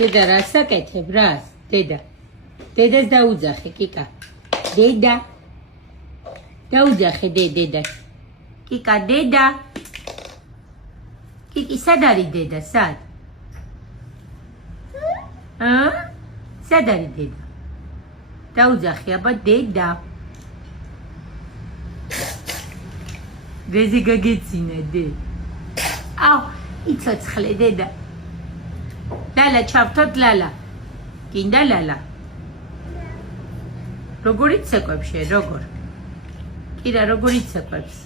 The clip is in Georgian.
დედა რას აკეთებ რას დედა დედას დაუძახე კიკა დედა დაუძახე დედა კიკა დედა კიკი სად არის დედა სად სად არის დედა დაუძახე აბა დედა რეზი გაგეცინა დე აუ იცოცხლე დედა ლალა ჩავთოთ ლალა გინდა ლალა როგორ იცეკვებს შენ როგორ კირა როგორ იცეკვებს